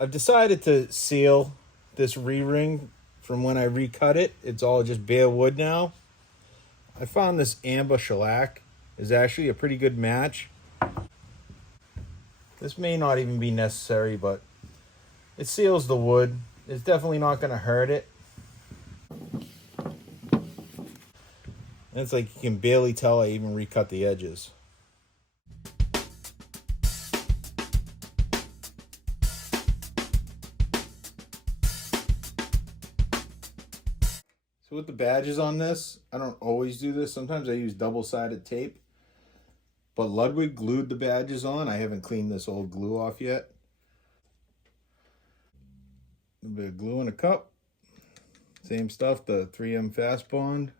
I've decided to seal this re-ring from when I recut it. It's all just bare wood now. I found this amber shellac is actually a pretty good match. This may not even be necessary, but it seals the wood. It's definitely not going to hurt it. And it's like you can barely tell I even recut the edges. So with the badges on this, I don't always do this. Sometimes I use double-sided tape. But Ludwig glued the badges on. I haven't cleaned this old glue off yet. A bit of glue in a cup. Same stuff, the 3M Fast Bond.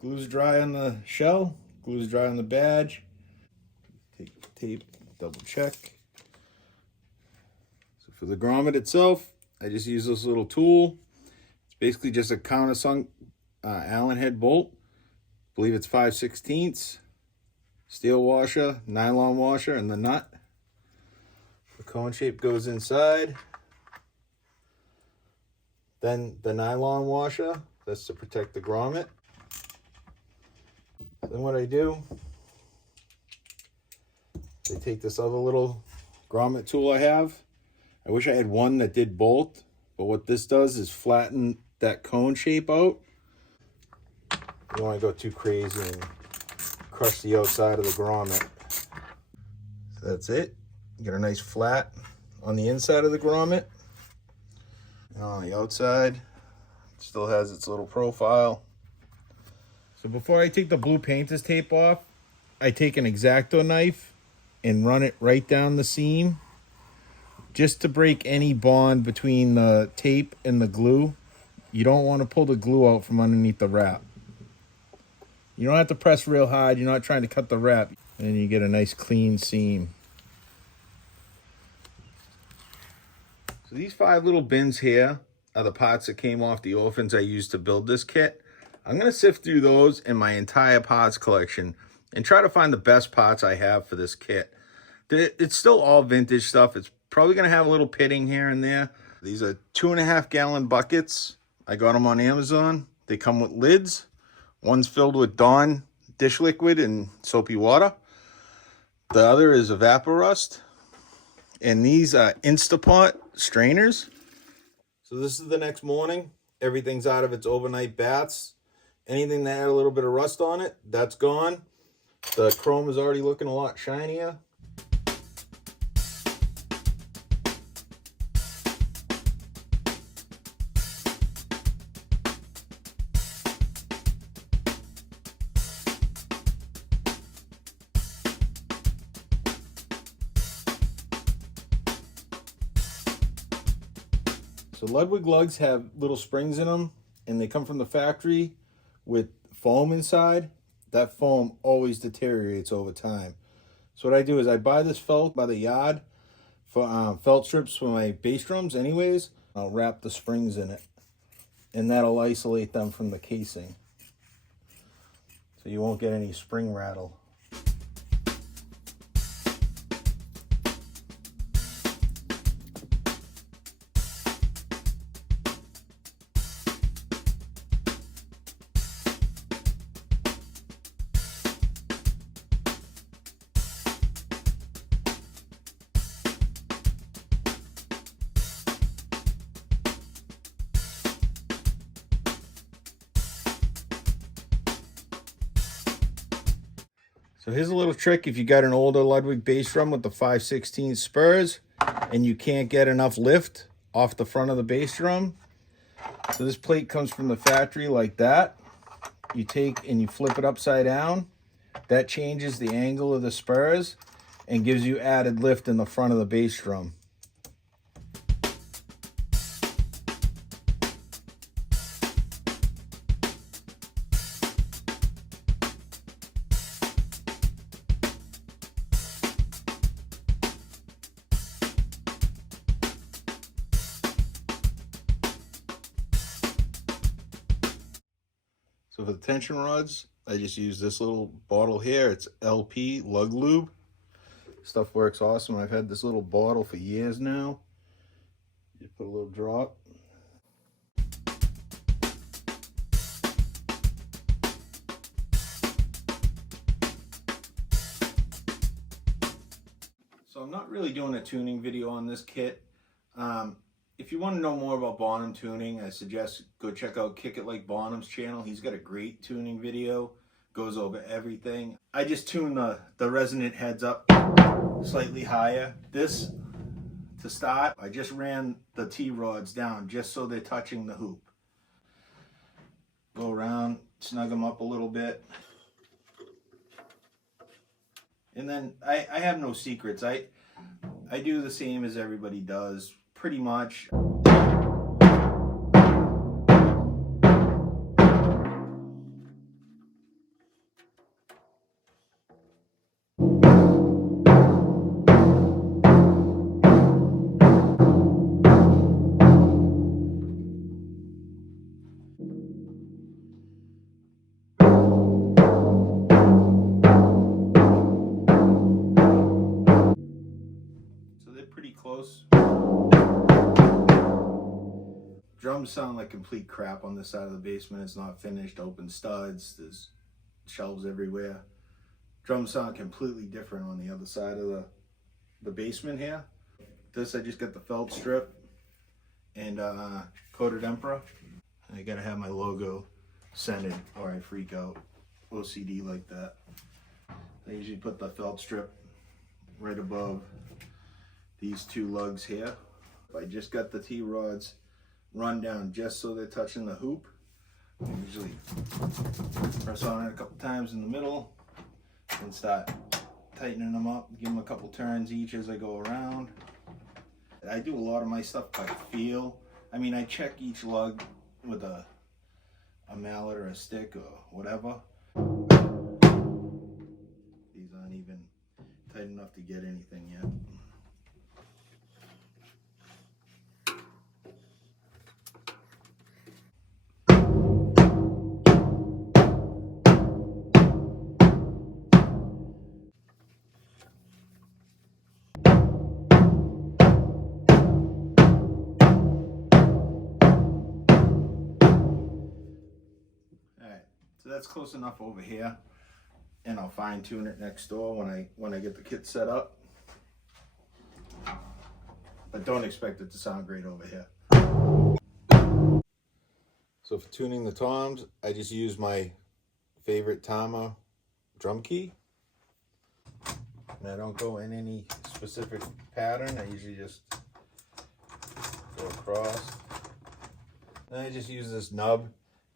Glue's dry on the shell. Glue's dry on the badge. Take the tape, double check. So for the grommet itself, I just use this little tool. It's basically just a countersunk Allen head bolt. I believe it's 5/16. Steel washer, nylon washer, and the nut. The cone shape goes inside. Then the nylon washer, that's to protect the grommet. Then what I do, I take this other little grommet tool I have. I wish I had one that did both, but what this does is flatten that cone shape out. You don't want to go too crazy and crush the outside of the grommet. So that's it. You get a nice flat on the inside of the grommet. And on the outside, it still has its little profile. So before I take the blue painter's tape off, I take an X-Acto knife and run it right down the seam just to break any bond between the tape and the glue. You don't want to pull the glue out from underneath the wrap. You don't have to press real hard. You're not trying to cut the wrap. And you get a nice clean seam. So these 5 little bins here are the parts that came off the orphans I used to build this kit. I'm going to sift through those in my entire parts collection and try to find the best parts I have for this kit. It's still all vintage stuff. It's probably going to have a little pitting here and there. These are 2.5 gallon buckets. I got them on Amazon. They come with lids. One's filled with Dawn dish liquid and soapy water. The other is Evaporust. And these are Instapot strainers. So this is the next morning. Everything's out of its overnight baths. Anything that had a little bit of rust on it, that's gone. The chrome is already looking a lot shinier. So Ludwig lugs have little springs in them, and they come from the factory with foam inside. That foam always deteriorates over time. So what I do is I buy this felt by the yard for felt strips for my bass drums anyways. I'll wrap the springs in it, and that'll isolate them from the casing. So you won't get any spring rattle. So here's a little trick if you got an older Ludwig bass drum with the 5/16 spurs and you can't get enough lift off the front of the bass drum. So this plate comes from the factory like that. You take and you flip it upside down. That changes the angle of the spurs and gives you added lift in the front of the bass drum. So for the tension rods, I just use this little bottle here. It's LP Lug Lube. Stuff works awesome. I've had this little bottle for years now. Just put a little drop. So I'm not really doing a tuning video on this kit. If you want to know more about Bonham tuning, I suggest go check out Kick It Like Bonham's channel. He's got a great tuning video, goes over everything. I just tune the resonant heads up slightly higher. This, to start, I just ran the T-rods down just so they're touching the hoop. Go around, snug them up a little bit. And then I have no secrets. I do the same as everybody does, pretty much. Pretty close. Drums sound like complete crap on this side of the basement. It's not finished, open studs, there's shelves everywhere. Drums sound completely different on the other side of the basement here. This, I just got the felt strip and coated Emperor. I gotta have my logo centered or I freak out. OCD like that. I usually put the felt strip right above these two lugs here. I just got the T-rods run down just so they're touching the hoop. I usually press on it a couple times in the middle and start tightening them up, give them a couple turns each as I go around. I do a lot of my stuff by feel. I mean, I check each lug with a mallet or a stick or whatever. These aren't even tight enough to get anything yet. So that's close enough over here, and I'll fine tune it next door when I get the kit set up. But don't expect it to sound great over here. So for tuning the toms, I just use my favorite Tama drum key. And I don't go in any specific pattern. I usually just go across. And I just use this nub.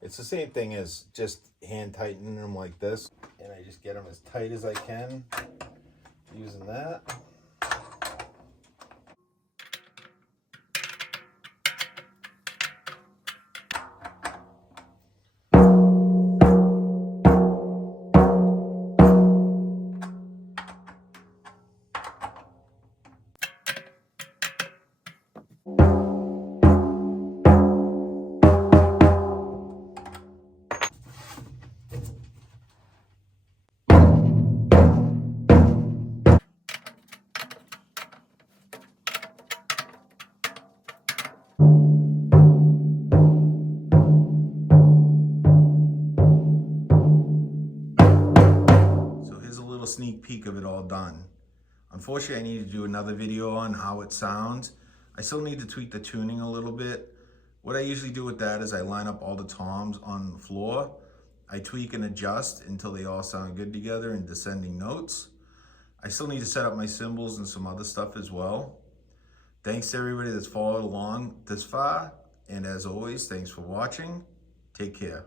It's the same thing as just hand tightening them like this. And I just get them as tight as I can using that. Sneak peek of it all done. Unfortunately, I need to do another video on how it sounds. I still need to tweak the tuning a little bit. What I usually do with that is I line up all the toms on the floor. I tweak and adjust until they all sound good together in descending notes. I still need to set up my cymbals and some other stuff as well. Thanks to everybody that's followed along this far. And as always, thanks for watching. Take care.